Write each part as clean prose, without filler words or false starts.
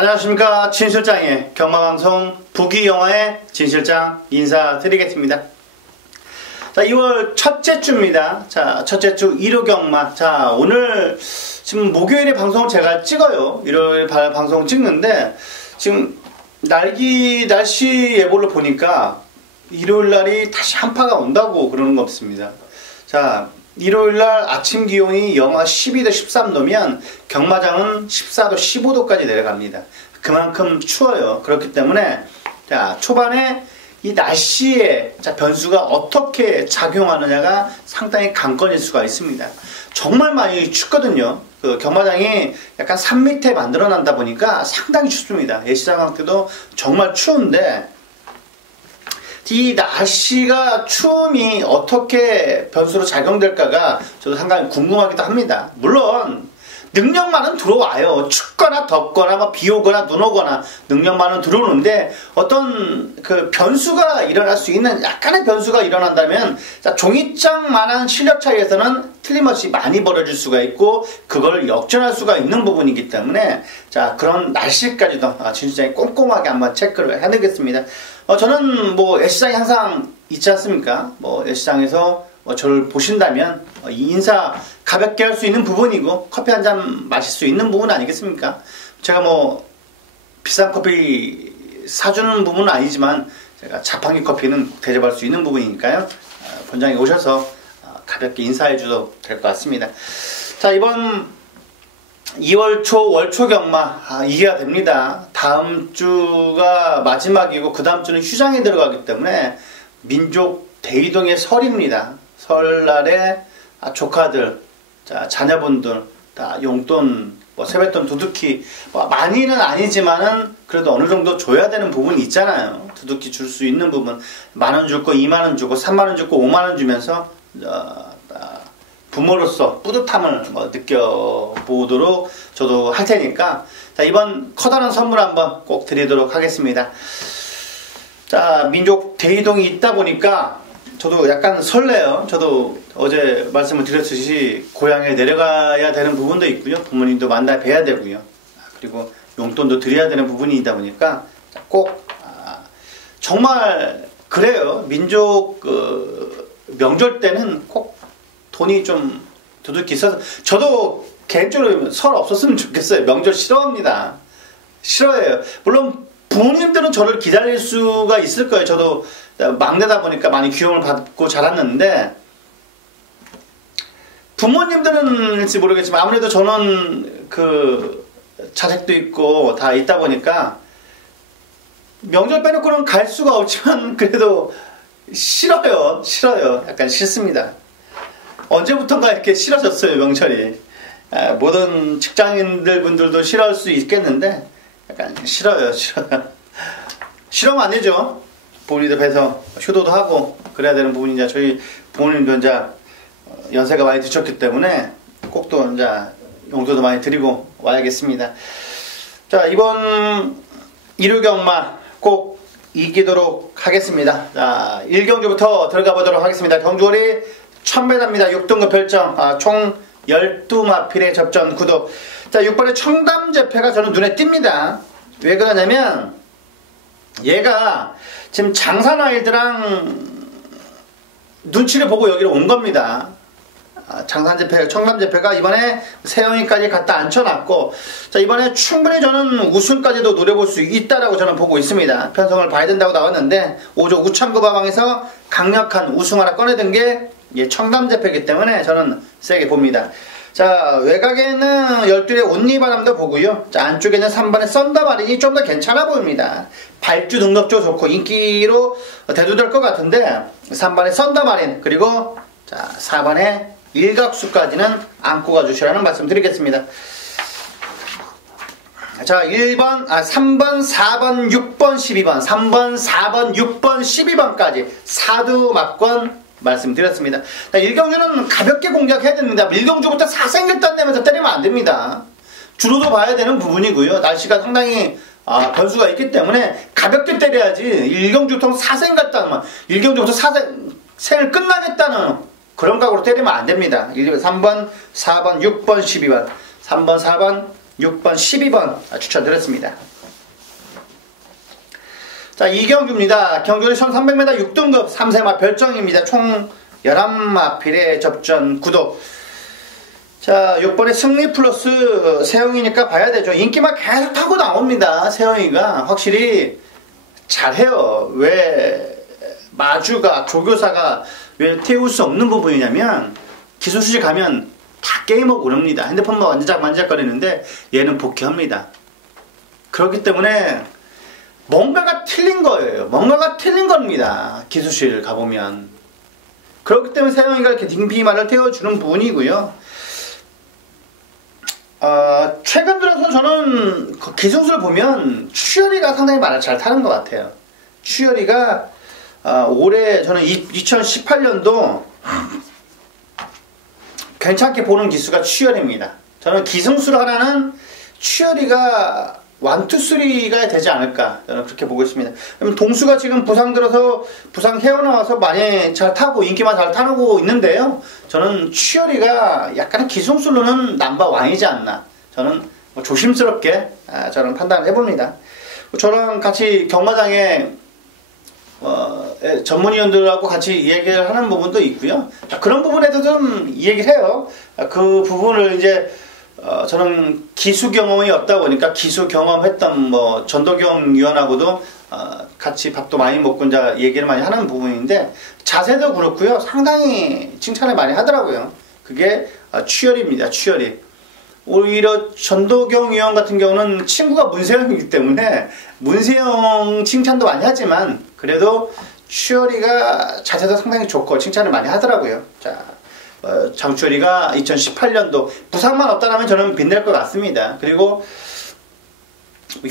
안녕하십니까. 진실장의 경마방송 부기영화의 진실장 인사드리겠습니다. 자, 2월 첫째 주입니다. 자, 첫째 주 일요경마. 자, 오늘 지금 목요일에 방송 제가 찍어요. 일요일 방송 찍는데 지금 날씨 예보를 보니까 일요일날이 다시 한파가 온다고 그러는 거 없습니다. 자, 일요일날 아침 기온이 영하 12도 13도면 경마장은 14도 15도까지 내려갑니다. 그만큼 추워요. 그렇기 때문에 자, 초반에 이 날씨의 변수가 어떻게 작용하느냐가 상당히 관건일 수가 있습니다. 정말 많이 춥거든요. 그 경마장이 약간 산 밑에 만들어 놨다 보니까 상당히 춥습니다. 예시장 상태도 정말 추운데 이 날씨가 추움이 어떻게 변수로 작용될까가 저도 상당히 궁금하기도 합니다. 물론 능력만은 들어와요. 춥거나 덥거나 뭐 비 오거나 눈 오거나 능력만은 들어오는데 어떤 그 변수가 일어날 수 있는 약간의 변수가 일어난다면 종이장만한 실력 차이에서는 틀림없이 많이 벌어질 수가 있고 그걸 역전할 수가 있는 부분이기 때문에 자, 그런 날씨까지도 진짜 꼼꼼하게 한번 체크를 해야되겠습니다. 저는 뭐 예시장이 항상 있지 않습니까? 뭐 예시장에서 저를 보신다면 인사 가볍게 할 수 있는 부분이고 커피 한 잔 마실 수 있는 부분 아니겠습니까? 제가 뭐 비싼 커피 사주는 부분은 아니지만 제가 자판기 커피는 대접할 수 있는 부분이니까요. 본장에 오셔서 가볍게 인사해 주셔도 될 것 같습니다. 자, 이번 2월 초 월초 경마 이해가 됩니다. 다음 주가 마지막이고 그 다음 주는 휴장에 들어가기 때문에 민족 대이동의 설입니다. 설날에 조카들, 자, 자녀분들 다 용돈, 세뱃돈 두둑히 많이는 아니지만은 그래도 어느 정도 줘야 되는 부분이 있잖아요. 두둑히 줄 수 있는 부분 10,000원 주고 20,000원 주고 30,000원 주고 50,000원 주면서 부모로서 뿌듯함을 느껴보도록 저도 할 테니까 자, 이번 커다란 선물 한번 꼭 드리도록 하겠습니다. 자, 민족 대이동이 있다 보니까 저도 약간 설레요. 저도 어제 말씀을 드렸듯이 고향에 내려가야 되는 부분도 있고요. 부모님도 만나 뵈야 되고요. 그리고 용돈도 드려야 되는 부분이 있다 보니까 꼭 정말 그래요. 민족 명절 때는 꼭 돈이 좀 두둑히 있어서 저도 개인적으로 설 없었으면 좋겠어요. 명절 싫어합니다. 싫어해요. 물론 부모님들은 저를 기다릴 수가 있을 거예요. 저도 막내다 보니까 많이 귀여움을 받고 자랐는데 부모님들은일지 모르겠지만 아무래도 저는 그 자식도 있고 다 있다 보니까 명절 빼놓고는 갈 수가 없지만 그래도 싫어요. 약간 싫습니다. 언제부턴가 이렇게 싫어졌어요. 명절이. 모든 직장인들 분들도 싫어할 수 있겠는데 약간 싫어요. 싫으면 안 되죠. 부모님들 뵈서 효도도 하고 그래야 되는 부분이 저희 부모님도 이제 연세가 많이 드셨기 때문에 꼭 또 이제 용돈도 많이 드리고 와야겠습니다. 자, 이번 일요경마 꼭 이기도록 하겠습니다. 자, 1경주부터 들어가 보도록 하겠습니다. 경주월이 1000m입니다. 6등급 별정 총 12마필의 접전 구도. 자, 6번의 청담제패가 저는 눈에 띕니다. 왜 그러냐면 얘가 지금 장사나이들랑 눈치를 보고 여기로 온 겁니다. 청담제패가 이번에 세영이까지 갖다 앉혀놨고 자, 이번에 충분히 저는 우승까지도 노려볼 수 있다라고 저는 보고 있습니다. 편성을 봐야 된다고 나왔는데 5조 우창급하방에서 강력한 우승 하나 꺼내든 게 청담제패이기 때문에 저는 세게 봅니다. 자, 외곽에는 12의 온리바람도 보고요. 자, 안쪽에는 3번의 썬더마린이 좀 더 괜찮아 보입니다. 발주 능력도 좋고 인기로 대두될 것 같은데 3번의 썬더마린 그리고 자, 4번의 일각수까지는 안고 가주시라는 말씀 드리겠습니다. 자, 3번, 4번, 6번, 12번 3번, 4번, 6번, 12번까지 4두 막권 말씀드렸습니다. 1경주는 가볍게 공략해야 됩니다. 1경주부터 4생일단 내면서 때리면 안 됩니다. 주로도 봐야 되는 부분이고요. 날씨가 상당히 변수가 있기 때문에 가볍게 때려야지 1경주부터 4생 갔다는 1경주부터 4생을 끝나겠다는 그런 각오로 때리면 안 됩니다. 3번, 4번, 6번, 12번 3번, 4번, 6번, 12번 추천드렸습니다. 자, 이경주입니다. 경주는 1300m 6등급 3세마 별정입니다. 총 11마필의 접전 구독. 자, 6번에 승리 플러스 세영이니까 봐야 되죠. 인기만 계속 타고 나옵니다. 세영이가 확실히 잘해요. 왜 마주가 조교사가 왜 태울 수 없는 부분이냐면 기술수지 가면 다 게임하고 그럽니다. 핸드폰만 만지작만지작거리는데 얘는 복귀합니다. 그렇기 때문에 뭔가가 틀린 거예요. 뭔가가 틀린 겁니다. 기술실 가보면. 그렇기 때문에 세영이가 이렇게 딩비만을 태워주는 부분이고요. 최근 들어서 저는 그 기술수를 보면 추열이가 상당히 말을 잘 타는 것 같아요. 추열이가 올해 저는 2018년도 괜찮게 보는 기수가 추열입니다. 저는 기승수를 하나는 추열이가 1, 2, 3가 되지 않을까 저는 그렇게 보고 있습니다. 그럼 동수가 지금 부상 들어서 부상 헤어나와서 많이 잘 타고 인기만 잘 타고 있는데요. 저는 추열이가 약간 기승술로는 넘버1이지 않나 저는 조심스럽게 저는 판단을 해봅니다. 저랑 같이 경마장에 전문위원들하고 같이 얘기를 하는 부분도 있고요. 그런 부분에 대해서 좀 얘기를 해요. 그 부분을 이제 저는 기수 경험이 없다 보니까 기수 경험했던 뭐 전도경 위원하고도 같이 밥도 많이 먹고 이제 얘기를 많이 하는 부분인데 자세도 그렇고요. 상당히 칭찬을 많이 하더라고요. 그게 추열입니다. 추열이. 오히려 전도경 위원 같은 경우는 친구가 문세영이기 때문에 문세영 칭찬도 많이 하지만 그래도 추열이가 자세도 상당히 좋고 칭찬을 많이 하더라고요. 자, 장추열이가 2018년도 부상만 없다면 저는 빛낼 것 같습니다. 그리고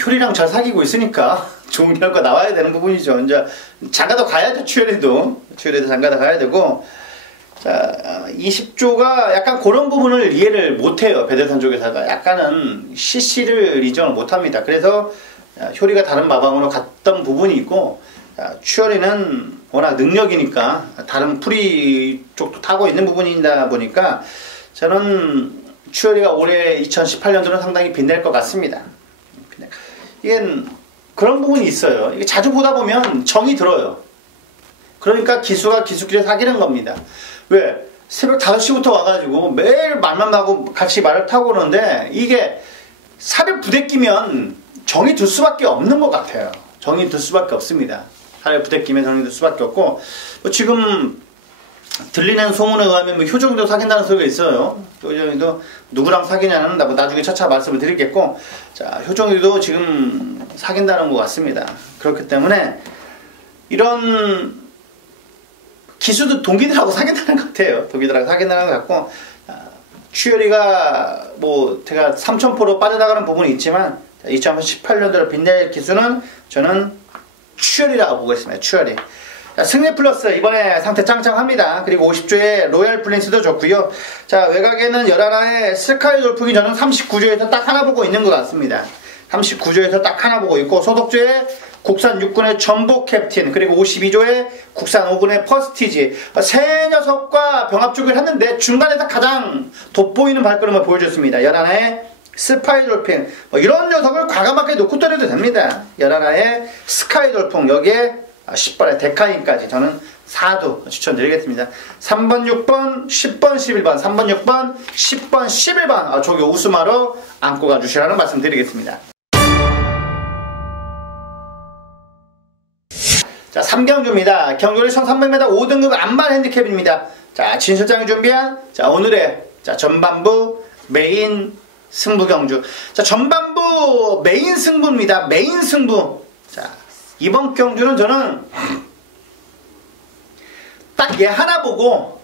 효리랑 잘 사귀고 있으니까 좋은 결과 나와야 되는 부분이죠. 이제 장가도 가야죠. 추열이도 장가도 가야 되고. 자, 20조가 약간 그런 부분을 이해를 못해요. 배대선 쪽에서가 약간은 CC를 인정을 못합니다. 그래서 효리가 다른 마방으로 갔던 부분이 있고 추열이는 워낙 능력이니까 다른 풀이 쪽도 타고 있는 부분이다 보니까 저는 추열이가 올해 2018년도는 상당히 빛낼 것 같습니다. 이게 그런 부분이 있어요. 이게 자주 보다 보면 정이 들어요. 그러니까 기수가 기수끼리 사귀는 겁니다. 왜? 새벽 5시부터 와가지고 매일 말만 하고 같이 말을 타고 그러는데 이게 살에 부대끼면 정이 들 수밖에 없는 것 같아요. 정이 들 수밖에 없습니다. 살에 부대끼면 정이 들 수밖에 없고 뭐 지금 들리는 소문에 의하면 뭐 효정이도 사귄다는 소리가 있어요. 효정이도 누구랑 사귀냐는 나중에 차차 말씀을 드리겠고 자, 효정이도 지금 사귄다는 것 같습니다. 그렇기 때문에 이런 기수도 동기들하고 사귄다는 것 같아요. 동기들하고 사귄다는 것 같고 추열이가 뭐 제가 3,000% 빠져나가는 부분이 있지만 2018년도로 빛낼 기수는 저는 추열이라고 보고 있습니다. 추열이. 자, 승리 플러스 이번에 상태 짱짱합니다. 그리고 50조의 로얄 플린스도 좋고요. 자, 외곽에는 11화의 스카이 돌풍이 저는 39조에서 딱 하나 보고 있는 것 같습니다. 39조에서 딱 하나 보고 있고 소독조의 국산 6군의 전복 캡틴 그리고 52조의 국산 5군의 퍼스티지 세 녀석과 병합주기를 했는데 중간에서 가장 돋보이는 발걸음을 보여줬습니다. 11화의 스파이 돌핀 이런 녀석을 과감하게 놓고 때려도 됩니다. 11화의 스카이 돌풍 여기에 10번의 데카인까지 저는 4도 추천드리겠습니다. 3번, 6번, 10번, 11번 3번, 6번, 10번, 11번 저기 우수마로 안고 가주시라는 말씀 드리겠습니다. 자, 3경주입니다. 경주는 1300m 5등급 안반 핸디캡입니다. 자, 진실장이 준비한 오늘의 전반부 메인 승부 경주. 자, 전반부 메인 승부입니다. 메인 승부. 자, 이번 경주는 저는 딱 얘 하나 보고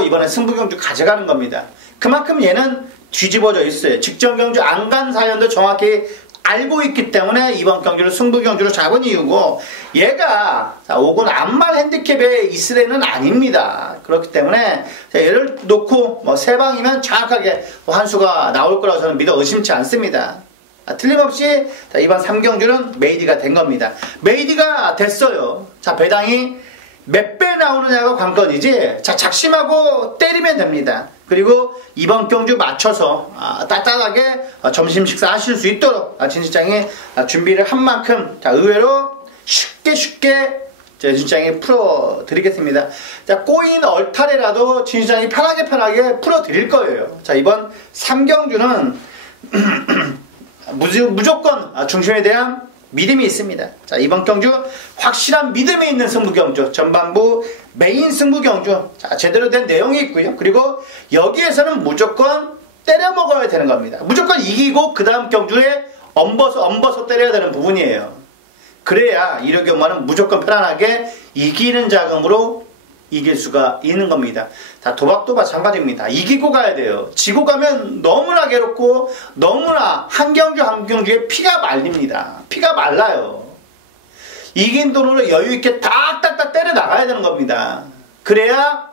이번에 승부 경주 가져가는 겁니다. 그만큼 얘는 뒤집어져 있어요. 직전 경주 안 간 사연도 정확히 알고 있기 때문에 이번 경주를 승부 경주로 잡은 이유고 얘가 5군 안말 핸디캡에 있을 애는 아닙니다. 그렇기 때문에 얘를 놓고 뭐 3방이면 정확하게 한 수가 나올 거라고 저는 믿어 의심치 않습니다. 틀림없이 이번 3경주는 메이디가 된 겁니다. 메이디가 됐어요. 자, 배당이 몇 배 나오느냐가 관건이지 자, 작심하고 때리면 됩니다. 그리고 이번 경주 맞춰서 따뜻하게 점심 식사 하실 수 있도록 진 실장이 준비를 한 만큼 의외로 쉽게 진 실장이 풀어드리겠습니다. 자, 꼬인 얼탈에라도 진 실장이 편하게 풀어드릴 거예요. 자, 이번 3경주는 무조건 중심에 대한 믿음이 있습니다. 자, 이번 경주 확실한 믿음이 있는 승부경주, 전반부 메인 승부경주, 자, 제대로 된 내용이 있고요. 그리고 여기에서는 무조건 때려 먹어야 되는 겁니다. 무조건 이기고 그 다음 경주에 엄버서 때려야 되는 부분이에요. 그래야 이력경마는 무조건 편안하게 이기는 자금으로 이길 수가 있는 겁니다. 자, 도박도 마찬가지입니다. 이기고 가야 돼요. 지고 가면 너무나 괴롭고 너무나 한 경주에 피가 말립니다. 피가 말라요. 이긴 돈으로 여유있게 딱딱딱 때려 나가야 되는 겁니다. 그래야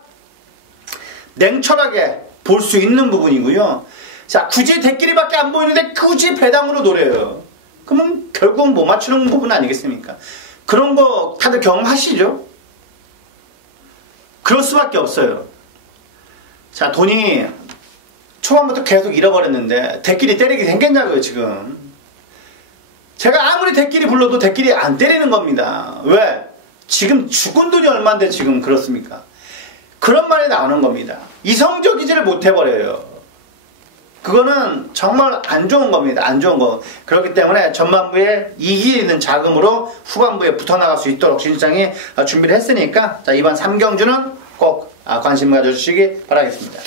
냉철하게 볼 수 있는 부분이고요. 자, 굳이 대끼리밖에 안 보이는데 굳이 배당으로 노려요. 그러면 결국은 못 맞추는 부분 아니겠습니까? 그런 거 다들 경험하시죠? 그럴 수밖에 없어요. 자, 돈이 초반부터 계속 잃어버렸는데 대끼리 때리게 생겼냐고요, 지금. 제가 아무리 대끼리 불러도 대끼리 안 때리는 겁니다. 왜? 지금 죽은 돈이 얼마인데 지금 그렇습니까? 그런 말이 나오는 겁니다. 이성적이지를 못해버려요. 그거는 정말 안 좋은 겁니다. 안 좋은 거. 그렇기 때문에 전반부에 이기는 자금으로 후반부에 붙어나갈 수 있도록 진 실장이 준비를 했으니까, 자, 이번 3경주는 꼭 관심 가져주시기 바라겠습니다.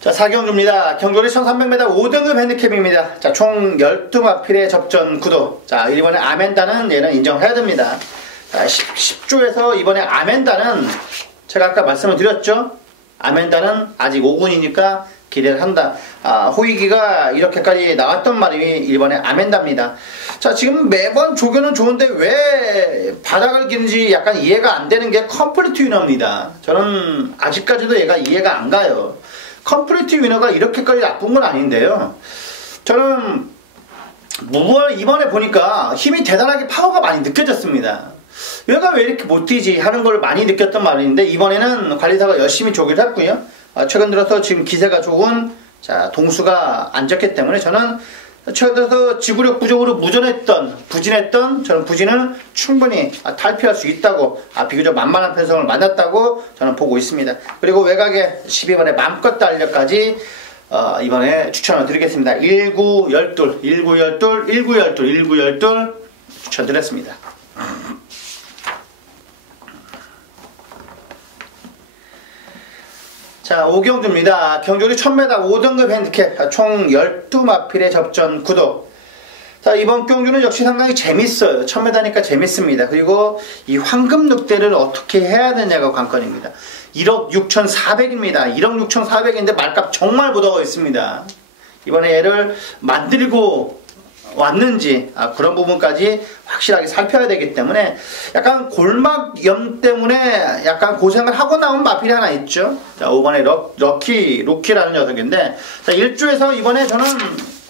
자, 4경주입니다. 경주리 1300m 5등급 핸디캡입니다. 자, 총 12마필의 접전 구도. 자, 이번에 아멘다는 얘는 인정해야 됩니다. 자, 10조에서 이번에 아멘다는 제가 아까 말씀을 드렸죠. 아멘다는 아직 5군이니까 기대를 한다. 호이기가 이렇게까지 나왔던 말이 이번에 아멘다입니다. 자, 지금 매번 조교는 좋은데 왜 바닥을 기는지 약간 이해가 안 되는 게 컴플리트 위너입니다. 저는 아직까지도 얘가 이해가 안 가요. 컴플리트 위너가 이렇게까지 나쁜 건 아닌데요. 저는 이번에 보니까 힘이 대단하게 파워가 많이 느껴졌습니다. 얘가 왜 이렇게 못 뛰지 하는 걸 많이 느꼈던 말인데, 이번에는 관리사가 열심히 조기를 했고요. 최근 들어서 지금 기세가 좋은, 자, 동수가 안 졌기 때문에 저는 최근 들어서 지구력 부족으로 부진했던 저는 부진을 충분히 탈피할 수 있다고, 비교적 만만한 편성을 만났다고 저는 보고 있습니다. 그리고 외곽에 12번에 맘껏 달려까지 이번에 추천을 드리겠습니다. 19, 12 추천드렸습니다. 자, 5경주입니다. 경주리 1000m 5등급 핸디캡, 총 12마필의 접전 구도. 자, 이번 경주는 역시 상당히 재밌어요. 1000m니까 재밌습니다. 그리고 이 황금 늑대를 어떻게 해야 되냐가 관건입니다. 1억 6,400입니다. 1억 6,400인데 말값 정말 보다가 있습니다. 이번에 얘를 만들고 왔는지 그런 부분까지 확실하게 살펴야 되기 때문에, 약간 골막염 때문에 약간 고생을 하고 나온 마필이 하나 있죠. 자, 5번에 루키라는 녀석인데, 자, 1주에서 이번에 저는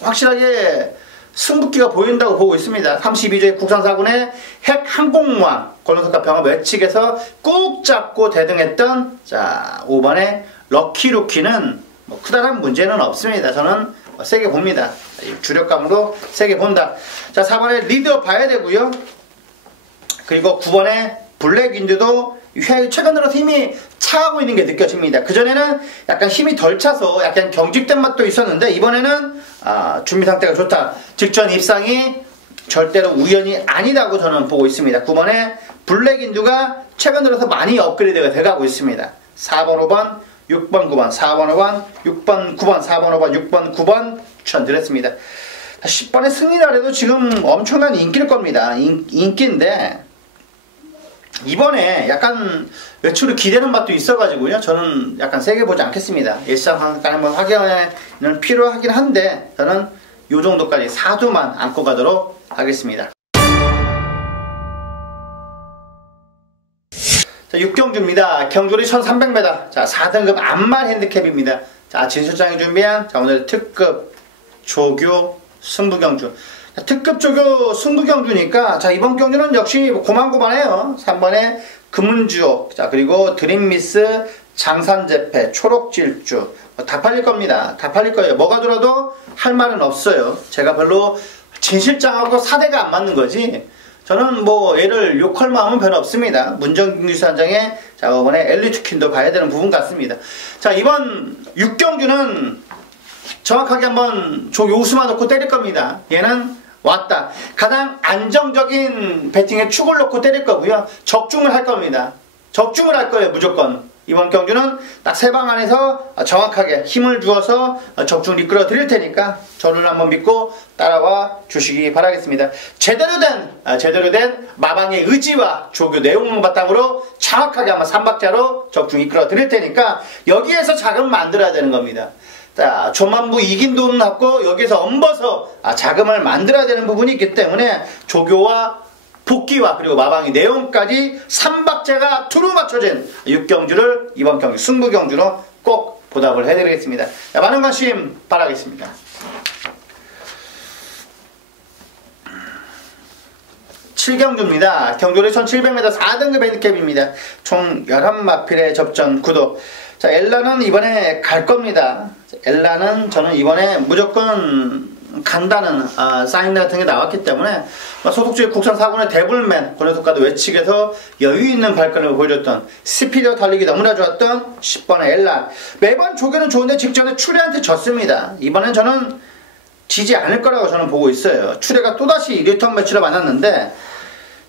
확실하게 승부기가 보인다고 보고 있습니다. 32조의 국산사군의 핵 항공모함 권총섭과 병합 외측에서 꾹 잡고 대등했던, 자, 5번의 루키는 뭐 크다란 문제는 없습니다. 저는 세게 봅니다. 주력감으로 세게 본다. 자, 4번에 리더 봐야 되고요. 그리고 9번에 블랙윈드도 최근 들어서 힘이 차가고 있는 게 느껴집니다. 그전에는 약간 힘이 덜 차서 약간 경직된 맛도 있었는데, 이번에는 준비 상태가 좋다. 직전 입상이 절대로 우연이 아니다고 저는 보고 있습니다. 9번에 블랙윈드가 최근 들어서 많이 업그레이드가 돼가고 있습니다. 4번, 5번, 6번, 9번, 4번, 5번, 6번, 9번, 4번, 5번, 6번, 9번 추천드렸습니다. 10번의 승리나래도 지금 엄청난 인기일 겁니다. 인기인데, 이번에 약간 외출을 기대는 맛도 있어가지고요. 저는 약간 세게 보지 않겠습니다. 일상 한번 확인은 필요하긴 한데, 저는 요 정도까지 4두만 안고 가도록 하겠습니다. 자, 6경주입니다. 경주리 1300m. 자, 4등급 암말 핸디캡입니다. 자, 진실장이 준비한, 자, 오늘 특급 조교 승부경주. 자, 특급 조교 승부경주니까, 자, 이번 경주는 역시 고만고만해요. 3번에 금은주옥. 자, 그리고 드림미스 장산재패, 초록질주 다 팔릴 겁니다. 다 팔릴 거예요. 뭐가 들어도 할 말은 없어요. 제가 별로 진실장하고 사대가 안 맞는 거지. 저는 뭐 얘를 욕할 마음은 별로 없습니다. 문정균 기수단장의 자, 이번에 엘리트퀸도 봐야 되는 부분 같습니다. 자, 이번 육경주는 정확하게 한번 조교수만 놓고 때릴 겁니다. 얘는 왔다. 가장 안정적인 배팅에 축을 놓고 때릴 거고요. 적중을 할 겁니다. 적중을 할 거예요. 무조건. 이번 경주는 딱 세 방 안에서 정확하게 힘을 주어서 적중을 이끌어 드릴 테니까 저를 한번 믿고 따라와 주시기 바라겠습니다. 제대로 된 마방의 의지와 조교 내용을 바탕으로 정확하게 한번 3박자로 적중 이끌어 드릴 테니까 여기에서 자금 만들어야 되는 겁니다. 자, 조만부 이긴 돈 갖고 여기서 엄버서 자금을 만들어야 되는 부분이 있기 때문에 조교와 복귀와 그리고 마방의 내용까지 3박자가 두루 맞춰진 육경주를 이번 경주 승부경주로 꼭 보답을 해드리겠습니다. 자, 많은 관심 바라겠습니다. 칠경주입니다. 경주를 1700m 4등급 핸디캡입니다. 총 11마필의 접전 구도. 자, 엘라는 이번에 갈 겁니다. 엘라는 저는 이번에 무조건 간다는 사인 같은 게 나왔기 때문에 소속주의 국산 사군의 데블맨 권혜숙과도 외측에서 여유있는 발걸음을 보여줬던 스피드와 달리기 너무나 좋았던 10번의 엘란. 매번 조교는 좋은데 직전에 추레한테 졌습니다. 이번엔 저는 지지 않을 거라고 저는 보고 있어요. 추레가 또다시 리턴 매치로 만났는데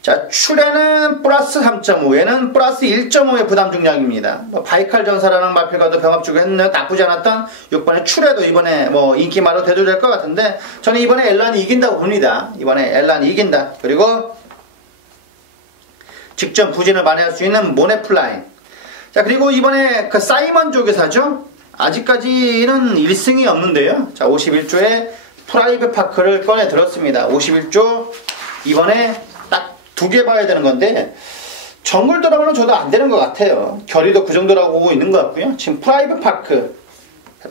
자, 추레는 플러스 3.5, 얘는 플러스 1.5의 부담 중량입니다. 바이칼 전사라는 마필과도 병합주고 했는데 나쁘지 않았던 6번의 추레도 이번에 인기마로 대두될 것 같은데 저는 이번에 엘란이 이긴다고 봅니다. 이번에 엘란이 이긴다. 그리고 직전 부진을 만회할 수 있는 모네플라인. 자, 그리고 이번에 그 사이먼 조교사죠. 아직까지는 1승이 없는데요. 자, 51조의 프라이빗 파크를 꺼내 들었습니다. 51조 이번에 딱 2개 봐야 되는 건데 정글 드라마는 저도 안 되는 것 같아요. 결의도 그 정도라고 보고 있는 것 같고요. 지금 프라이빗 파크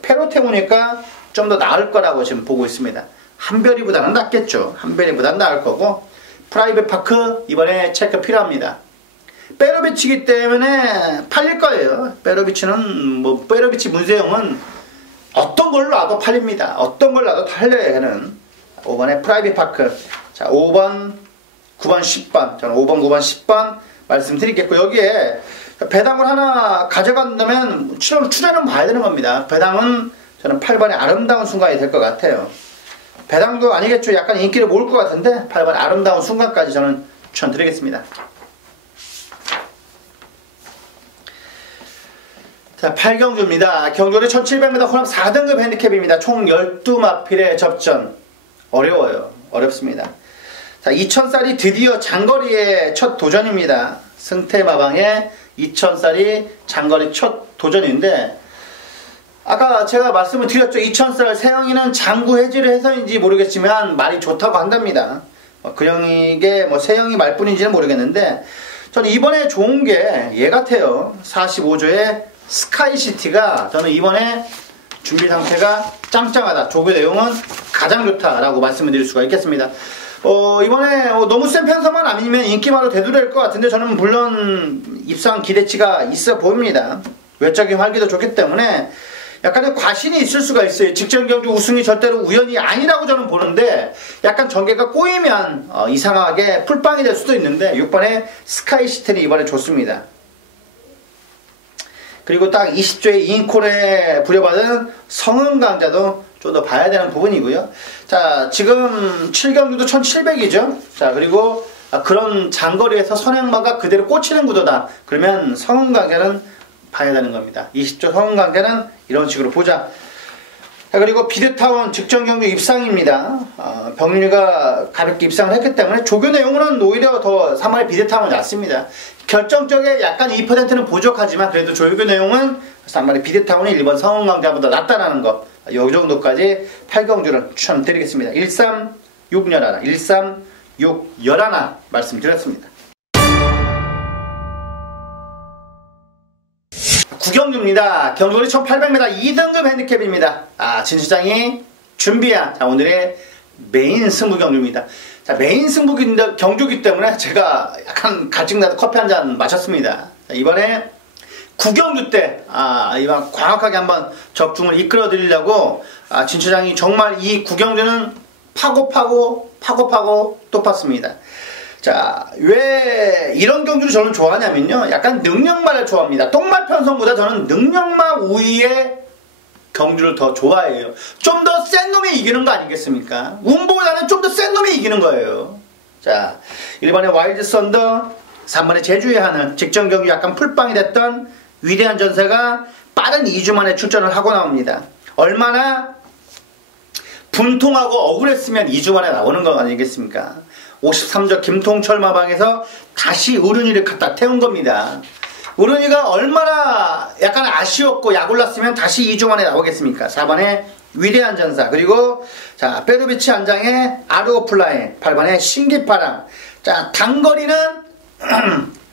페로테 오니까 좀 더 나을 거라고 지금 보고 있습니다. 한별이보다는 낫겠죠. 한별이보다는 나을 거고 프라이빗 파크 이번에 체크 필요합니다. 페로비치기 때문에 팔릴 거예요. 페로비치는 페로비치 문세영은 어떤 걸로 놔도 팔립니다. 어떤 걸로 놔도 팔려야 하는 5번의 프라이빗 파크. 자, 5번 9번, 10번. 저는 5번, 9번, 10번 말씀드리겠고 여기에 배당을 하나 가져간다면 추천은 봐야 되는 겁니다. 배당은 저는 8번의 아름다운 순간이 될 것 같아요. 배당도 아니겠죠. 약간 인기를 모을 것 같은데 8번의 아름다운 순간까지 저는 추천드리겠습니다. 자, 8경주입니다. 경주는 1700m 혼합 4등급 핸디캡입니다. 총 12마필의 접전. 어려워요. 어렵습니다. 자, 2000쌀이 드디어 장거리의 첫 도전입니다. 승태마방의 2000쌀이 장거리 첫 도전인데 아까 제가 말씀을 드렸죠. 2000쌀 세영이는 장구 해지를 해서인지 모르겠지만 말이 좋다고 한답니다. 그 형에게 세영이 말뿐인지는 모르겠는데 저는 이번에 좋은 게 얘 같아요. 45조의 스카이시티가 저는 이번에 준비 상태가 짱짱하다. 조교 내용은 가장 좋다라고 말씀을 드릴 수가 있겠습니다. 이번에 너무 센 편성만 아니면 인기마로 대두될 것 같은데 저는 물론 입상 기대치가 있어 보입니다. 외적인 활기도 좋기 때문에 약간의 과신이 있을 수가 있어요. 직전 경주 우승이 절대로 우연이 아니라고 저는 보는데 약간 전개가 꼬이면 이상하게 풀빵이 될 수도 있는데 6번의 스카이시티는 이번에 좋습니다. 그리고 딱 20조의 인콜에 부려받은 성은강자도 좀 더 봐야 되는 부분이고요. 자, 지금 7경주도 1700이죠. 자, 그리고 그런 장거리에서 선행마가 그대로 꽂히는 구도다. 그러면 성은강자는 봐야 되는 겁니다. 20조 성은강자는 이런 식으로 보자. 자, 그리고 비드타운 직전 경주 입상입니다. 병률이가 가볍게 입상을 했기 때문에 조교 내용으로는 오히려 더 3번의 비드타운이 낫습니다. 결정적에 약간 2%는 부족하지만 그래도 조교 내용은 3번의 비드타운이 1번 성은강자보다 낫다라는 것. 이 정도까지 8경주를 추천드리겠습니다. 13611 13611 말씀드렸습니다. 9경주입니다. 경주거리 1800m 2등급 핸디캡입니다. 진실장이 준비한 오늘의 메인 승부경주입니다. 자, 메인 승부경주기 때문에 제가 약간 갈증나도 커피 한 잔 마셨습니다. 자, 이번에 구경주 때 이번 과학하게 한번 적중을 이끌어 드리려고 진처장이 정말 이 구경주는 파고 또 팠습니다. 자, 왜 이런 경주를 저는 좋아하냐면요, 약간 능력마를 좋아합니다. 똥말 편성보다 저는 능력마 우위의 경주를 더 좋아해요. 좀 더 센 놈이 이기는 거 아니겠습니까? 운보다는 좀 더 센 놈이 이기는 거예요. 자, 1번에 와일드 썬더, 3번에 제주의 하늘, 직전 경주 약간 풀빵이 됐던 위대한 전세가 빠른 2주 만에 출전을 하고 나옵니다. 얼마나 분통하고 억울했으면 2주 만에 나오는 거 아니겠습니까? 53적 김통철 마방에서 다시 우른이를 갖다 태운 겁니다. 우른이가 얼마나 약간 아쉬웠고 약올랐으면 다시 2주 만에 나오겠습니까? 4번에 위대한 전사, 그리고 자 페루비치 한장의 아르오플라인, 8번에 신기파랑. 자, 단거리는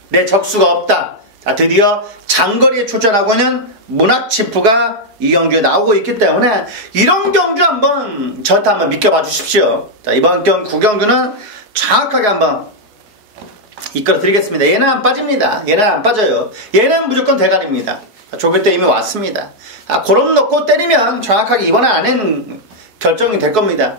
내 적수가 없다. 자, 드디어 장거리에 출전하고 있는 문학치프가 이 경주에 나오고 있기 때문에 이런 경주 한번 저한테 한번 믿겨봐 주십시오. 자, 이번 구경주는 정확하게 한번 이끌어 드리겠습니다. 얘는 안 빠집니다. 얘는 안 빠져요. 얘는 무조건 대가리입니다. 조교 때 이미 왔습니다. 그럼 넣고 때리면 정확하게 이번 안에는 결정이 될 겁니다.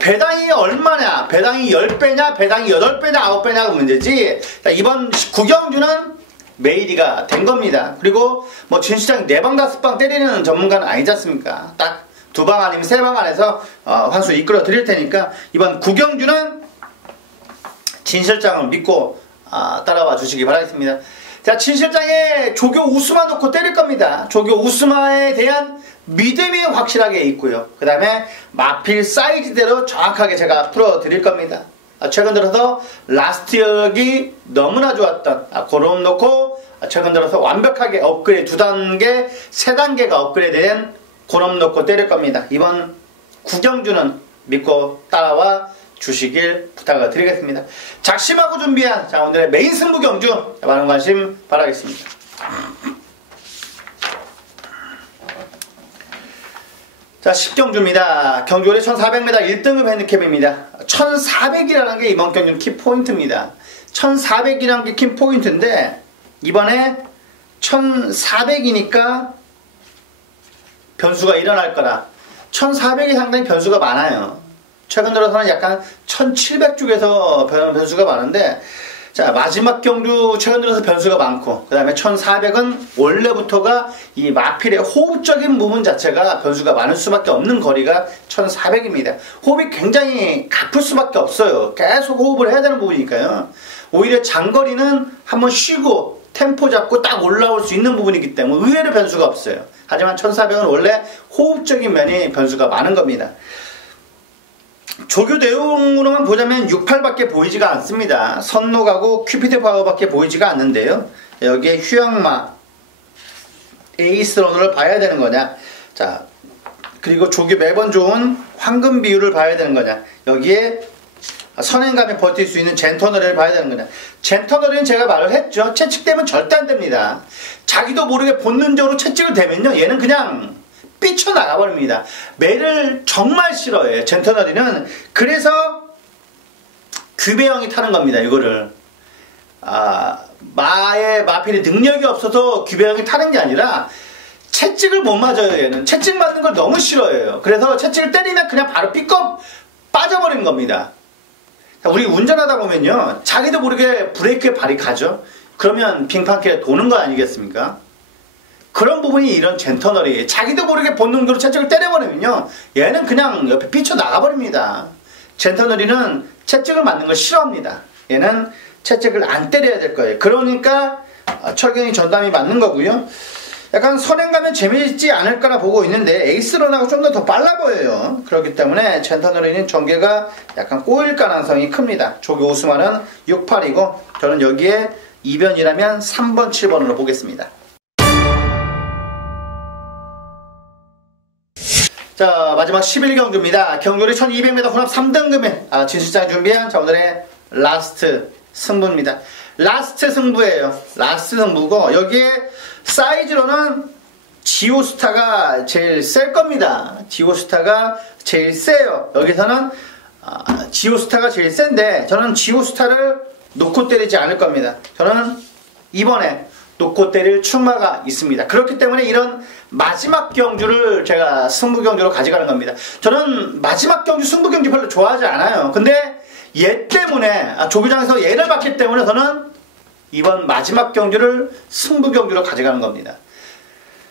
배당이 얼마냐, 배당이 10배냐, 배당이 8배냐, 9배냐가 문제지. 자, 이번 구경주는 메이리가 된 겁니다. 그리고 뭐 진시장 4방 5방 때리는 전문가는 아니지 않습니까? 딱 2방 아니면 3방 안에서 환수 이끌어 드릴 테니까 이번 구경주는 진실장을 믿고 따라와 주시기 바라겠습니다. 자, 진실장의 조교 우스마 놓고 때릴 겁니다. 조교 우스마에 대한 믿음이 확실하게 있고요. 그 다음에 마필 사이즈대로 정확하게 제가 풀어 드릴 겁니다. 최근 들어서 라스트 역이 너무나 좋았던 그런 놓고 최근 들어서 완벽하게 업그레이드 2단계, 3단계가 업그레이드된 그런 놓고 때릴 겁니다. 이번 구경주는 믿고 따라와 주시길 부탁을 드리겠습니다. 작심하고 준비한 오늘의 메인 승부 경주 많은 관심 바라겠습니다. 자, 10경주입니다. 경주거리 1400m 1등급 핸디캡입니다. 1400이라는 게 이번 경주는 키포인트입니다. 1400이라는 게 키포인트인데 이번에 1400이니까 변수가 일어날 거라. 1400이 상당히 변수가 많아요. 최근 들어서는 약간 1700쪽에서 변수가 많은데, 자, 마지막 경주 최근 들어서 변수가 많고, 그 다음에 1400은 원래부터가 이 마필의 호흡적인 부분 자체가 변수가 많을 수밖에 없는 거리가 1400입니다. 호흡이 굉장히 가쁠 수밖에 없어요. 계속 호흡을 해야 되는 부분이니까요. 오히려 장거리는 한번 쉬고 템포 잡고 딱 올라올 수 있는 부분이기 때문에 의외로 변수가 없어요. 하지만 1400은 원래 호흡적인 면이 변수가 많은 겁니다. 조교 내용으로만 보자면 68밖에 보이지가 않습니다. 선록하고 큐피드 파워밖에 보이지가 않는데요. 여기에 휴양마, 에이스 러너를 봐야 되는 거냐. 자, 그리고 조교 매번 좋은 황금 비율을 봐야 되는 거냐. 여기에 선행감에 버틸 수 있는 젠터너리를 봐야 되는 거냐. 젠터너리는 제가 말을 했죠. 채찍되면 절대 안 됩니다. 자기도 모르게 본능적으로 채찍을 대면요, 얘는 그냥 삐쳐나가버립니다. 매를 정말 싫어해요, 젠터너리는. 그래서 규배형이 타는 겁니다, 이거를. 마필이 능력이 없어서 규배형이 타는 게 아니라 채찍을 못 맞아요, 얘는. 채찍 맞는 걸 너무 싫어해요. 그래서 채찍을 때리면 그냥 바로 삐껍 빠져버리는 겁니다. 우리 운전하다 보면요, 자기도 모르게 브레이크에 발이 가죠. 그러면 빙판길에 도는 거 아니겠습니까? 그런 부분이 이런 젠터너리, 자기도 모르게 본능적으로 채찍을 때려버리면요, 얘는 그냥 옆에 삐쳐나가버립니다. 젠터너리는 채찍을 맞는 걸 싫어합니다. 얘는 채찍을 안 때려야 될 거예요. 그러니까 철경이 전담이 맞는 거고요. 약간 선행가면 재미있지 않을까라 보고 있는데 에이스런하고 좀 더 빨라 보여요. 그렇기 때문에 젠터너리는 전개가 약간 꼬일 가능성이 큽니다. 조교 오스만은 68이고 저는 여기에 2변이라면 3번, 7번으로 보겠습니다. 자, 마지막 11경주입니다. 경주리 1200m 혼합 3등급에 진실장 준비한 오늘의 라스트 승부입니다. 라스트 승부예요. 라스트 승부고 여기에 사이즈로는 지오스타가 제일 셀 겁니다. 지오스타가 제일 세요. 여기서는 지오스타가 제일 센데 저는 지오스타를 놓고 때리지 않을 겁니다. 저는 이번에 놓고 때릴 출마가 있습니다. 그렇기 때문에 이런 마지막 경주를 제가 승부 경주로 가져가는 겁니다. 저는 마지막 경주, 승부 경주 별로 좋아하지 않아요. 근데 얘 때문에 조교장에서 얘를 봤기 때문에 저는 이번 마지막 경주를 승부 경주로 가져가는 겁니다.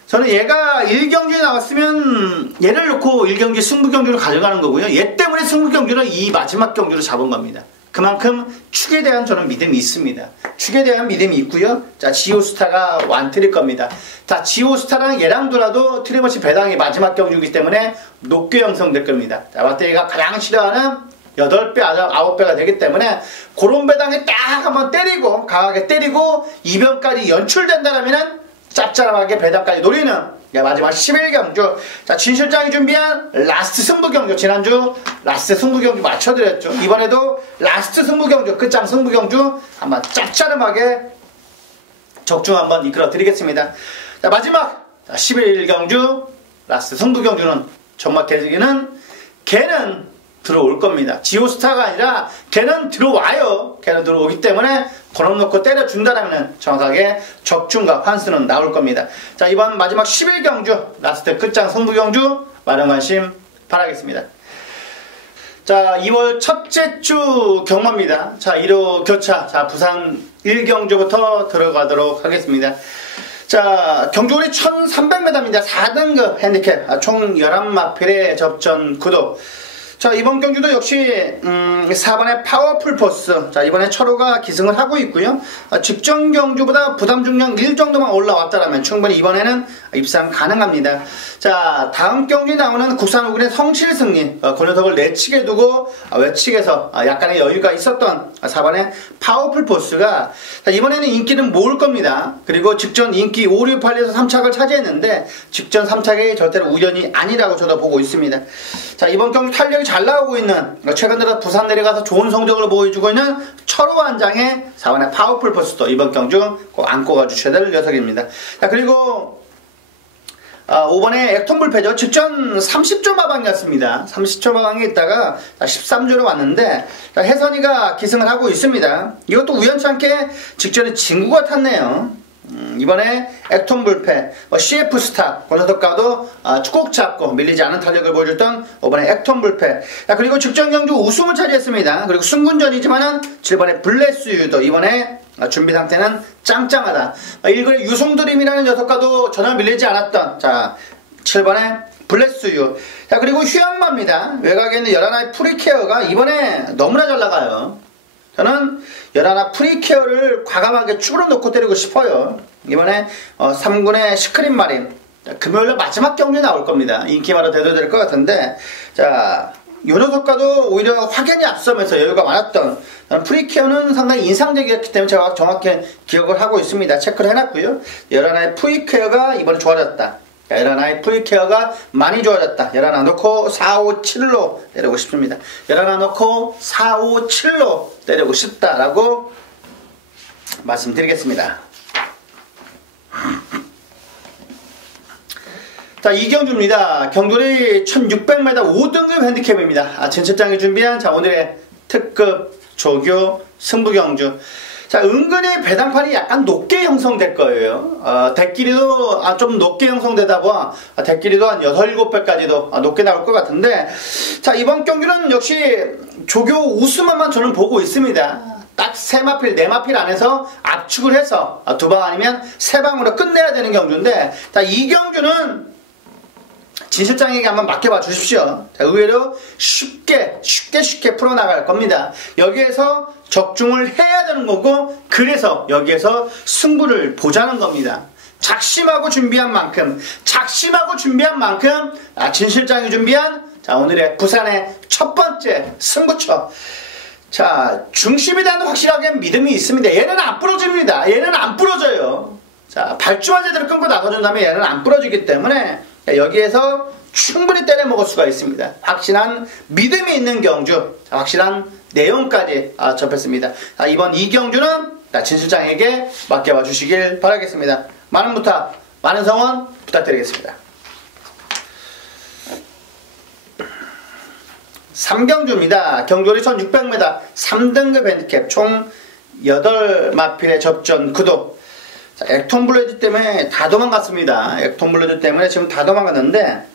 저는 얘가 1경주에 나왔으면 얘를 놓고 1경기 승부 경주로 가져가는 거고요. 얘 때문에 승부 경주를 이 마지막 경주로 잡은 겁니다. 그만큼 축에 대한 저는 믿음이 있습니다. 축에 대한 믿음이 있고요. 자, 지오스타가 완틀일 겁니다. 자, 지오스타랑 얘랑 돌아도 틀림없이 배당이 마지막 경주이기 때문에 높게 형성될 겁니다. 자, 왓데이가 가장 싫어하는 8배, 9배가 되기 때문에 그런 배당에 딱 한번 때리고 강하게 때리고 이변까지 연출된다라면은 짭짤하게 배당까지 노리는 마지막 11경주. 자, 진 실장이 준비한 라스트 승부 경주. 지난주 라스트 승부 경주 맞춰드렸죠. 이번에도 라스트 승부 경주, 끝장 승부 경주 한번 짭짤하게 적중 한번 이끌어 드리겠습니다. 자, 마지막 11경주 라스트 승부 경주는 정말 걔는 들어올 겁니다. 지오스타가 아니라 걔는 들어와요. 걔는 들어오기 때문에 걸음 놓고 때려준다라면 정확하게 적중과 환수는 나올 겁니다. 자, 이번 마지막 11경주 라스트 끝장 승부경주 많은 관심 바라겠습니다. 자, 2월 첫째 주 경마입니다. 자, 1호 교차. 자, 부산 1경주부터 들어가도록 하겠습니다. 자, 경주거리 1300m입니다. 4등급 핸디캡. 총 11마필의 접전 구도. 자, 이번 경주도 역시 4번의 파워풀 포스. 자, 이번에 철호가 기승을 하고 있고요. 직전 경주보다 부담 중량 1 정도만 올라왔다라면 충분히 이번에는 입상 가능합니다. 자, 다음 경주에 나오는 국산 오근의 성실승리. 그 녀석을 내치게 두고 외측에서 약간의 여유가 있었던 4번의 파워풀 포스가 이번에는 인기는 모을 겁니다. 그리고 직전 인기 5, 6, 8에서 3착을 차지했는데 직전 3착이 절대로 우연이 아니라고 저도 보고 있습니다. 자, 이번 경주 탄력이 잘 나오고 있는, 최근 들어 부산 내려가서 좋은 성적을 보여주고 있는 철호 한장의 4번의 파워풀 포스도 이번 경주 꼭 안고 가주셔야 될 녀석입니다. 자, 그리고 5번의 액톤불패죠. 직전 30조 마방이었습니다. 30조 마방에 있다가 13조로 왔는데 혜선이가 기승을 하고 있습니다. 이것도 우연찮게 직전에 진구가 탔네요. 이번에 액톤불패, CF스타, 권서덕과도 꼭 잡고 밀리지 않은 탄력을 보여줬던 5번의 액톤불패. 그리고 직전 경주 우승을 차지했습니다. 그리고 승군전이지만은 7번의 블레스유도 이번에 준비 상태는 짱짱하다. 1군의 유송드림이라는 녀석과도 전혀 밀리지 않았던 7번의 블레스유. 자, 그리고 휴양마입니다. 외곽에 있는 11의 프리케어가 이번에 너무나 잘 나가요. 저는 11 프리케어를 과감하게 축으로 놓고 때리고 싶어요. 이번에 3군의 시크릿 마린. 금요일날 마지막 경기에 나올 겁니다. 인기마로 대도될 것 같은데, 자, 요 녀석과도 오히려 확연히 앞서면서 여유가 많았던 프리케어는 상당히 인상적이었기 때문에 제가 정확히 기억을 하고 있습니다. 체크를 해놨고요. 11의 프리케어가 이번에 좋아졌다. 11의 프리케어가 많이 좋아졌다. 11 넣고 4, 5, 7로 내리고 싶습니다. 11 넣고 4, 5, 7로 내리고 싶다라고 말씀드리겠습니다. 자, 이경주입니다. 경주리 1600m 5등급 핸디캡입니다. 진실장이 준비한 오늘의 특급 조교 승부경주. 자, 은근히 배당판이 약간 높게 형성될 거예요. 대끼리도 좀 높게 형성되다 보아 대끼리도 한 6, 7배까지도 높게 나올 것 같은데, 자, 이번 경기는 역시 조교 우승만만 저는 보고 있습니다. 딱 3마필, 4마필 안에서 압축을 해서 2방 아니면 3방으로 끝내야 되는 경주인데, 자, 이 경주는 진 실장에게 한번 맡겨봐 주십시오. 자, 의외로 쉽게 풀어나갈 겁니다. 여기에서 적중을 해야 되는 거고, 그래서 여기에서 승부를 보자는 겁니다. 작심하고 준비한 만큼 진 실장이 준비한 오늘의 부산의 첫 번째 승부처. 자, 중심에 대한 확실하게 믿음이 있습니다. 얘는 안 부러집니다. 얘는 안 부러져요. 자, 발주만 제대로 끊고 나가준다면 얘는 안 부러지기 때문에 여기에서 충분히 때려 먹을 수가 있습니다. 확실한 믿음이 있는 경주, 확실한 내용까지 접했습니다. 이번 이 경주는 진 실장에게 맡겨봐 주시길 바라겠습니다. 많은 부탁, 많은 성원 부탁드리겠습니다. 3경주입니다. 경주리 1600m 3등급 핸디캡 총 8마필의 접전 구도. 자, 액톤블레이드 때문에 다 도망갔습니다. 액톤블레이드 때문에 지금 다 도망갔는데,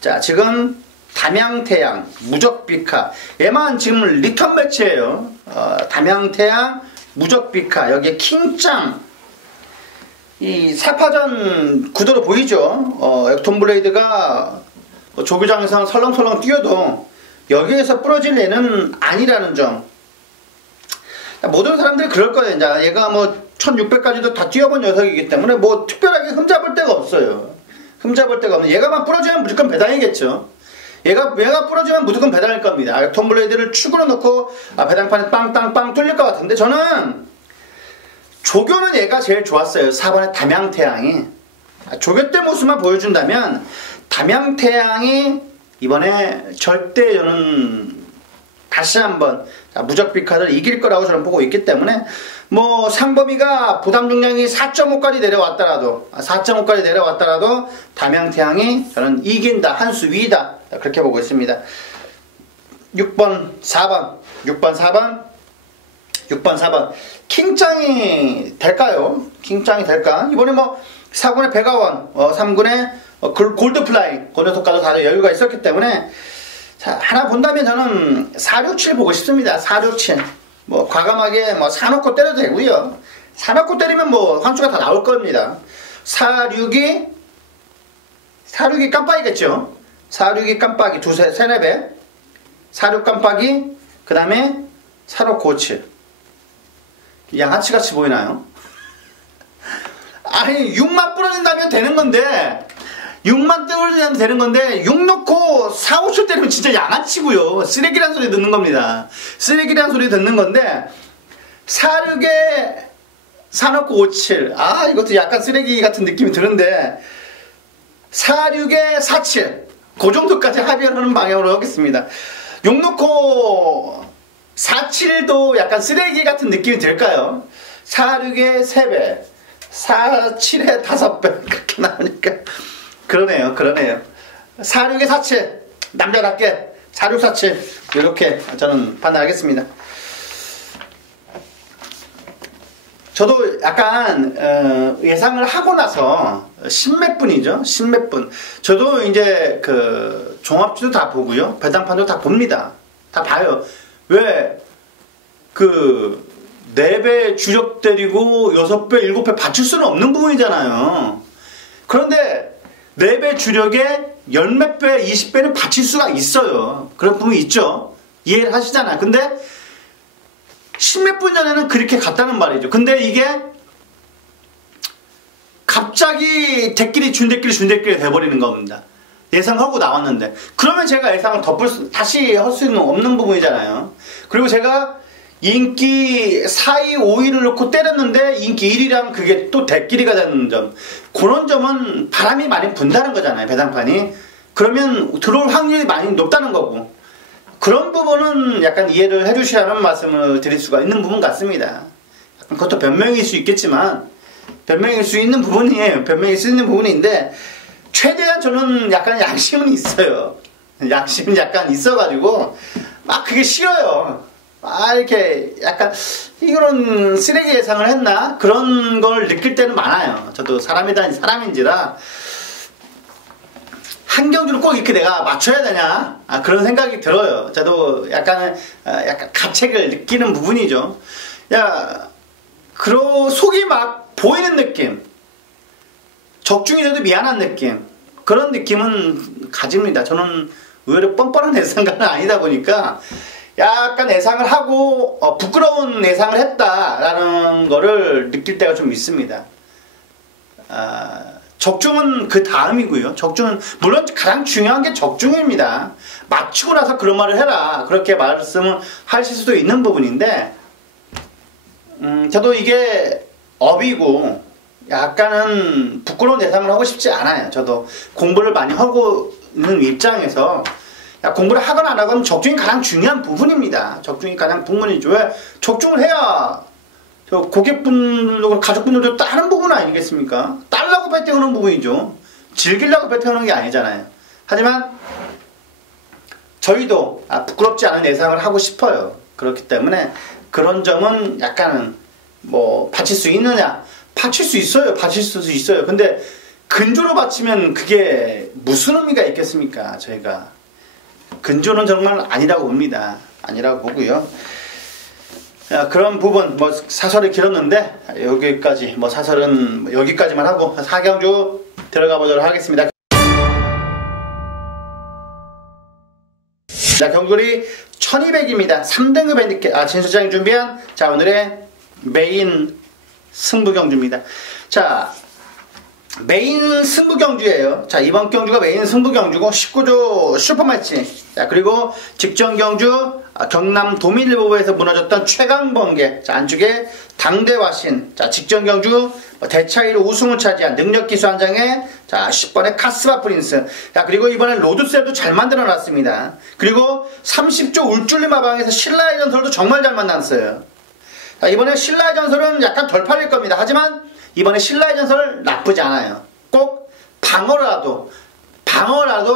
자, 지금 담양태양, 무적비카, 얘만 지금 리턴 매치예요. 담양태양, 무적비카, 여기에 킹짱, 이 4파전 구도로 보이죠? 액톤블레이드가 조교장에서 설렁설렁 뛰어도 여기에서 부러질 애는 아니라는 점. 모든 사람들이 그럴 거예요. 이제 얘가 뭐 1600까지도 다 뛰어본 녀석이기 때문에 뭐 특별하게 흠잡을 데가 없어요. 흠잡을 데가 없는. 얘가만 부러지면 무조건 배당이겠죠. 얘가 부러지면 무조건 배당일 겁니다. 액톤블레이드를 축으로 넣고 배당판에 빵땅빵 뚫릴 것 같은데, 저는 조교는 얘가 제일 좋았어요. 4번의 담양태양이. 조교 때 모습만 보여준다면 담양태양이 이번에 절대 저는 다시 한번 무적비카를 이길 거라고 저는 보고 있기 때문에, 뭐 상범위가 부담 중량이 4.5까지 내려왔더라도 담양태양이 저는 이긴다, 한 수 위다, 그렇게 보고 있습니다. 6번 4번 킹짱이 될까요? 킹짱이 될까? 이번에 뭐 4군의 배가원, 3군의 골드플라잉, 그 녀석과도 다들 여유가 있었기 때문에, 자, 하나 본다면 저는 467 보고 싶습니다. 467. 뭐 과감하게 뭐 사놓고 때려도 되고요. 사놓고 때리면 뭐 환수가 다 나올 겁니다. 46이 깜빡이겠죠. 46이 깜빡이 세네 배. 46 깜빡이, 그 다음에 4597. 양아치같이 보이나요? 아니 6만 부러진다면 되는 건데, 6만 떨어지면 되는 건데 6 넣고 4, 5초 때리면 진짜 양아치고요. 쓰레기란 소리 듣는 겁니다. 쓰레기란 소리 듣는 건데, 46에 4 넣고 57. 이것도 약간 쓰레기 같은 느낌이 드는데, 46에 47. 그 정도까지 합의를 하는 방향으로 하겠습니다. 6 넣고 47도 약간 쓰레기 같은 느낌이 들까요? 46에 3배, 47에 5배, 그렇게 나오니까. 그러네요. 46에 47. 남자답게 46, 47. 이렇게 저는 판단하겠습니다. 저도 약간 예상을 하고 나서 십몇 분이죠. 십몇 분. 저도 이제 그 종합주도 다 보고요. 배당판도 다 봅니다. 다 봐요. 왜 그 4배 주력 때리고 6배, 7배 받칠 수는 없는 부분이잖아요. 그런데 4배 주력에 10몇 배, 20배는 받칠 수가 있어요. 그런 부분이 있죠. 이해를 하시잖아요. 근데 10몇 분 전에는 그렇게 갔다는 말이죠. 근데 이게 갑자기 준대끼리 돼버리는 겁니다. 예상하고 나왔는데. 그러면 제가 예상을 다시 할 수 있는 없는 부분이잖아요. 그리고 제가 인기 4위, 5위를 놓고 때렸는데 인기 1위랑 그게 또 대끼리가 되는 점. 그런 점은 바람이 많이 분다는 거잖아요. 배당판이. 그러면 들어올 확률이 많이 높다는 거고. 그런 부분은 약간 이해를 해주시라는 말씀을 드릴 수가 있는 부분 같습니다. 그것도 변명일 수 있겠지만, 변명일 수 있는 부분이에요. 변명일 수 있는 부분인데, 최대한 저는 약간 양심은 있어요. 양심은 약간 있어가지고, 막 그게 싫어요. 이렇게 약간, 이런 쓰레기 예상을 했나? 그런 걸 느낄 때는 많아요. 저도 사람인지라, 한 경주를 꼭 이렇게 내가 맞춰야 되냐? 그런 생각이 들어요. 저도 약간 가책을 느끼는 부분이죠. 속이 막 보이는 느낌. 적중이 돼도 미안한 느낌. 그런 느낌은 가집니다. 저는 의외로 뻔뻔한 예상가는 아니다 보니까 약간 예상을 하고 부끄러운 예상을 했다라는 거를 느낄 때가 좀 있습니다. 적중은 그 다음이고요. 적중은 물론 가장 중요한 게 적중입니다. 맞추고 나서 그런 말을 해라. 그렇게 말씀을 하실 수도 있는 부분인데, 저도 이게 업이고 약간은 부끄러운 예상을 하고 싶지 않아요. 저도 공부를 많이 하고 있는 입장에서 공부를 하거나 안 하거나 적중이 가장 중요한 부분입니다. 적중이 가장 부분이죠. 왜? 적중을 해야 저 고객분들도 가족분들도 다른 부분 아니겠습니까? 딸라고 배팅하는 부분이죠. 즐기려고 배팅하는 게 아니잖아요. 하지만 저희도 부끄럽지 않은 예상을 하고 싶어요. 그렇기 때문에 그런 점은 약간은 뭐 받칠 수 있느냐, 받칠 수 있어요. 받칠 수 있어요. 근데 근조로 받치면 그게 무슨 의미가 있겠습니까? 저희가 근조는 정말 아니라고 봅니다. 아니라고 보고요. 그런 부분 뭐 사설이 길었는데 여기까지 뭐 사설은 여기까지만 하고 사경주 들어가 보도록 하겠습니다. 자, 경돌이 1200입니다. 3등급 핸디캡. 진수장이 준비한 자 오늘의 메인 승부경주입니다. 자, 메인 승부경주예요. 자, 이번 경주가 메인 승부경주고 19조 슈퍼매치. 자, 그리고 직전 경주 경남 도민일보에서 무너졌던 최강번개. 자, 안쪽에 당대화신. 자, 직전 경주 대차이로 우승을 차지한 능력기수 한 장에 자 10번의 카스바 프린스. 자, 그리고 이번에 로드셀도 잘 만들어 놨습니다. 그리고 30조 울줄리 마방에서 신라의 전설도 정말 잘 만났어요. 자, 이번에 신라의 전설은 약간 덜 팔릴 겁니다. 하지만 이번에 신라의 전설 나쁘지 않아요. 꼭 방어라도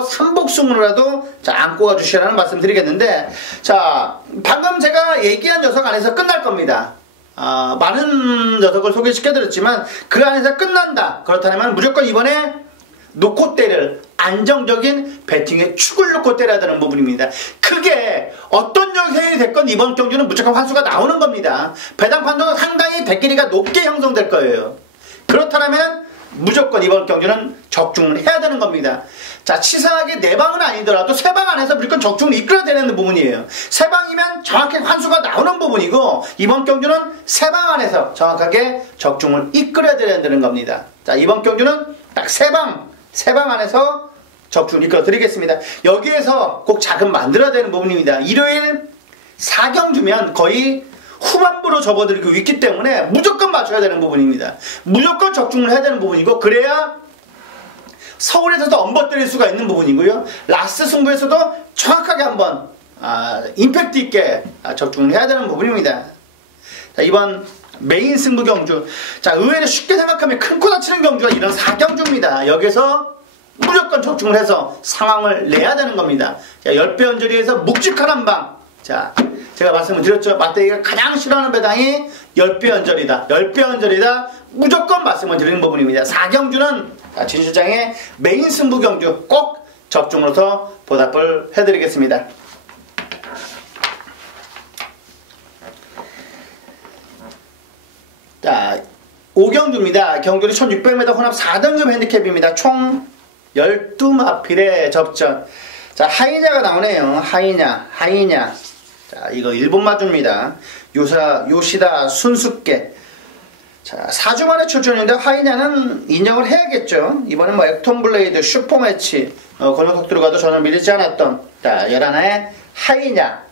삼복승으로라도 자 안고 가주시라는 말씀 드리겠는데, 자 방금 제가 얘기한 녀석 안에서 끝날 겁니다. 많은 녀석을 소개시켜드렸지만 그 안에서 끝난다. 그렇다면 무조건 이번에 놓고 때릴 안정적인 배팅에 축을 놓고 때려야 되는 부분입니다. 그게 어떤 녀석이 됐건 이번 경주는 무조건 환수가 나오는 겁니다. 배당판도 상당히 백길이가 높게 형성될 거예요. 그렇다면 무조건 이번 경주는 적중을 해야 되는 겁니다. 자, 치사하게 4방은 아니더라도 3방 안에서 무조건 적중을 이끌어야 되는 부분이에요. 3방이면 정확히 환수가 나오는 부분이고, 이번 경주는 3방 안에서 정확하게 적중을 이끌어야 되는 겁니다. 자, 이번 경주는 딱 3방 안에서 적중을 이끌어 드리겠습니다. 여기에서 꼭 자금 만들어야 되는 부분입니다. 일요일 4경주면 거의 후반부로 접어들고 있기 때문에 무조건 맞춰야 되는 부분입니다. 무조건 적중을 해야 되는 부분이고, 그래야 서울에서도 엄버뜨릴 수가 있는 부분이고요. 라스트 승부에서도 정확하게 한번 임팩트 있게 적중을 해야 되는 부분입니다. 자, 이번 메인 승부 경주. 자, 의외로 쉽게 생각하면 큰 코 다치는 경주가 이런 4경주입니다. 여기서 무조건 적중을 해서 상황을 내야 되는 겁니다. 자, 10배 언저리에서 묵직한 한방. 자, 제가 말씀을 드렸죠. 맞대기가 가장 싫어하는 배당이 10배 언저리다. 10배 언저리다. 무조건 말씀을 드리는 부분입니다. 4경주는 진실장의 메인 승부 경주 꼭 적중으로서 보답을 해드리겠습니다. 자, 5경주입니다. 경주리 1600m 혼합 4등급 핸디캡입니다. 총 12마필의 접전. 자, 하이냐가 나오네요. 하이냐. 자, 이거 일본 마주입니다. 요시다 순수께. 자, 4주 만에 출전인데 하이냐는 인정을 해야겠죠. 이번엔 뭐 액톤 블레이드, 슈퍼매치, 권영석 들어가도 전혀 밀리지 않았던 자, 11화의 하이냐.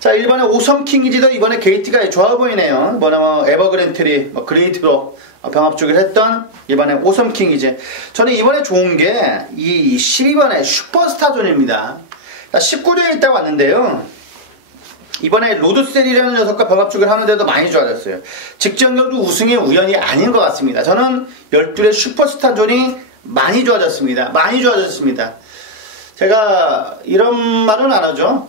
자, 일본의 오섬킹이지도 이번에 게이트가 좋아 보이네요. 이번에 뭐 에버그랜트리, 그레이트로 병합주기를 했던 이번에 오섬킹이지. 저는 이번에 좋은 게 이 12번의 슈퍼스타존입니다. 19조에 있다고 왔는데요. 이번에 로드셀이라는 녀석과 병합주기를 하는데도 많이 좋아졌어요. 직전 경주 우승의 우연이 아닌 것 같습니다. 저는 12의 슈퍼스타존이 많이 좋아졌습니다. 제가 이런 말은 안 하죠.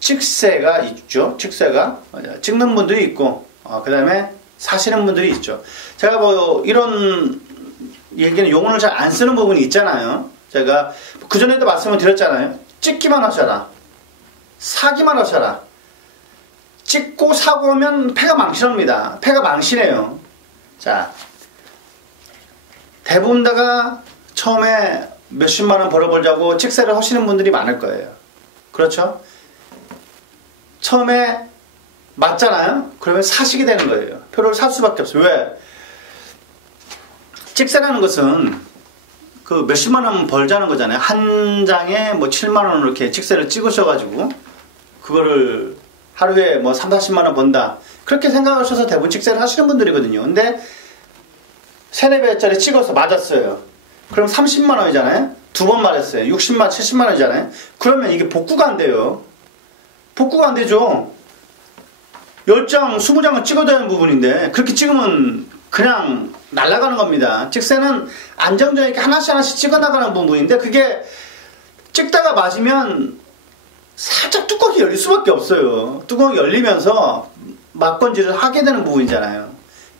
찍새가 있죠. 찍새가 찍는 분들이 있고, 그 다음에 사시는 분들이 있죠. 제가 뭐 이런 얘기는 용어를 잘 안 쓰는 부분이 있잖아요. 제가 그전에도 말씀을 드렸잖아요. 찍기만 하셔라. 사기만 하셔라. 찍고 사고 하면 패가 망신합니다. 패가 망신해요. 자, 대부분 다가 처음에 몇십만원 벌어보자고 찍새를 하시는 분들이 많을 거예요. 그렇죠? 처음에 맞잖아요? 그러면 사시게 되는 거예요. 표를 살 수밖에 없어요. 왜? 찍새라는 것은 그 몇십만원 벌자는 거잖아요. 한 장에 뭐 7만원으로 이렇게 찍새를 찍으셔가지고 그거를 하루에 뭐 3, 40만원 번다. 그렇게 생각하셔서 대부분 찍새를 하시는 분들이거든요. 근데 3, 4배짜리 찍어서 맞았어요. 그럼 30만원이잖아요. 2번 맞았어요. 60만, 70만원이잖아요. 그러면 이게 복구가 안 돼요. 복구가 안 되죠. 10장, 20장을 찍어야 되는 부분인데 그렇게 찍으면 그냥 날아가는 겁니다. 찍새는 안정적이게 하나씩 찍어나가는 부분인데 그게 찍다가 맞으면 살짝 뚜껑이 열릴 수밖에 없어요. 뚜껑이 열리면서 맞건지를 하게 되는 부분이잖아요.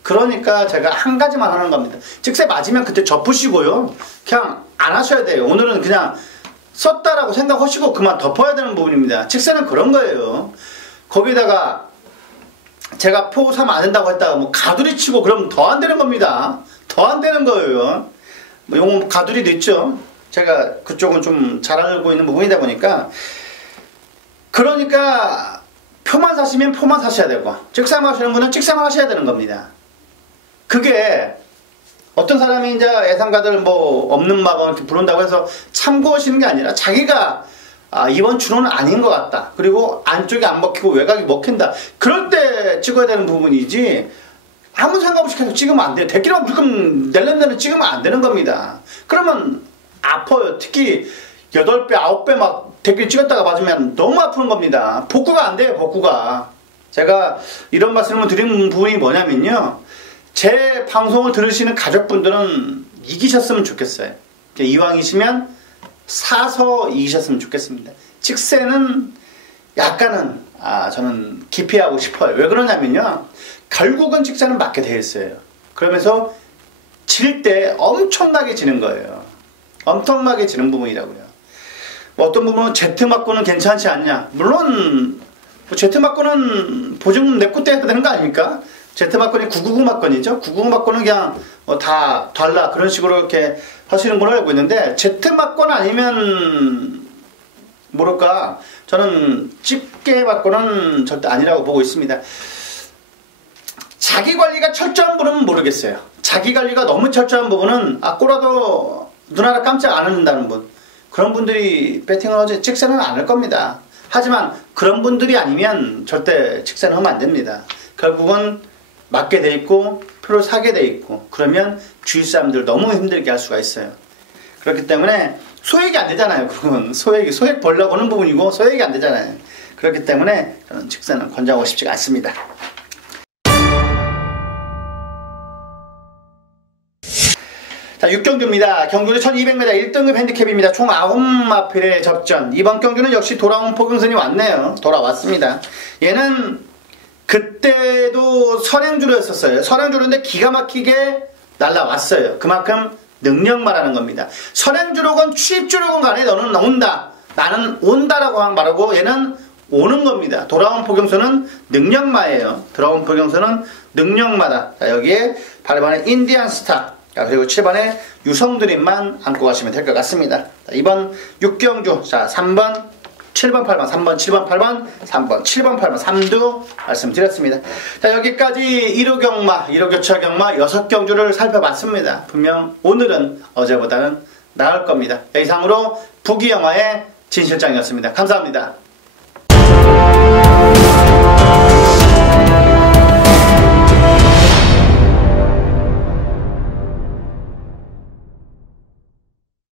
그러니까 제가 한 가지만 하는 겁니다. 직세 맞으면 그때 접으시고요. 그냥 안 하셔야 돼요. 오늘은 그냥 썼다라고 생각하시고 그만 덮어야 되는 부분입니다. 직세는 그런 거예요. 거기다가 제가 표 사면 안 된다고 했다가 뭐 가두리 치고 그러면 더 안 되는 겁니다. 더 안 되는 거예요. 뭐 용어 가두리도 있죠. 제가 그쪽은 좀 잘 알고 있는 부분이다 보니까. 그러니까 표만 사시면 표만 사셔야 되고 직사만 하시는 분은 직사만 하셔야 되는 겁니다. 그게 어떤 사람이 이제 예상가들 뭐 없는 마법 이렇게 부른다고 해서 참고하시는 게 아니라 자기가 이번 추로는 아닌 것 같다. 그리고 안쪽이 안 먹히고 외곽이 먹힌다. 그럴 때 찍어야 되는 부분이지 아무 생각 없이 계속 찍으면 안 돼요. 대기랑 불금 낼렌내는 찍으면 안 되는 겁니다. 그러면 아파요. 특히 8배, 9배 막 대기를 찍었다가 맞으면 너무 아픈 겁니다. 복구가 안 돼요. 복구가. 제가 이런 말씀을 드린 부분이 뭐냐면요. 제 방송을 들으시는 가족분들은 이기셨으면 좋겠어요. 이왕이시면 사서 이기셨으면 좋겠습니다. 직세는 약간은 저는 기피하고 싶어요. 왜 그러냐면요. 결국은 직세는 맞게 되어 있어요. 그러면서 질 때 엄청나게 지는 거예요. 엄청나게 지는 부분이라고요. 뭐 어떤 부분은 Z 맞고는 괜찮지 않냐. 물론 뭐 Z 맞고는 보증금 내고 떼야 되는 거 아닙니까? Z 맞건이 999 맞건이죠. 999 맞건은 그냥 다 달라 그런 식으로 이렇게 하시는 걸로 알고 있는데 Z 맞건 아니면 뭐랄까 저는 집게 맞건은 절대 아니라고 보고 있습니다. 자기 관리가 철저한 분은 모르겠어요. 자기 관리가 너무 철저한 부분은 꼬라도 눈 하나 깜짝 안 한다는 분 그런 분들이 배팅을 하지 직세는 안 할 겁니다. 하지만 그런 분들이 아니면 절대 직세는 하면 안 됩니다. 결국은 맞게 돼 있고 표를 사게 돼 있고 그러면 주위 사람들 너무 힘들게 할 수가 있어요. 그렇기 때문에 소액이 안 되잖아요. 그건 소액 벌려고 하는 부분이고 소액이 안 되잖아요. 그렇기 때문에 저는 직세는 권장하고 싶지가 않습니다. 자, 6경주입니다. 경주는 1200m 1등급 핸디캡입니다. 총 9마필의 접전. 이번 경주는 역시 돌아온 포경선이 왔네요. 돌아왔습니다. 얘는 그때도 선행주로였었어요. 선행주로인데 기가 막히게 날라왔어요. 그만큼 능력 말하는 겁니다. 선행주로건 취입주로건 간에 너는 온다. 나는 온다라고 말하고 얘는 오는 겁니다. 돌아온 포경선은 능력마예요. 돌아온 포경선은 능력마다. 자, 여기에 8번에 인디안 스타. 그리고 7번에 유성드림만 안고 가시면 될 것 같습니다. 자, 이번 6경주. 자, 3번, 7번, 8번, 3번, 7번, 8번, 3번, 7번, 8번, 3두 말씀드렸습니다. 자, 여기까지 1호 경마, 1호 교차 경마 6경주를 살펴봤습니다. 분명 오늘은 어제보다는 나을 겁니다. 이상으로 부기영화의 진실장이었습니다. 감사합니다.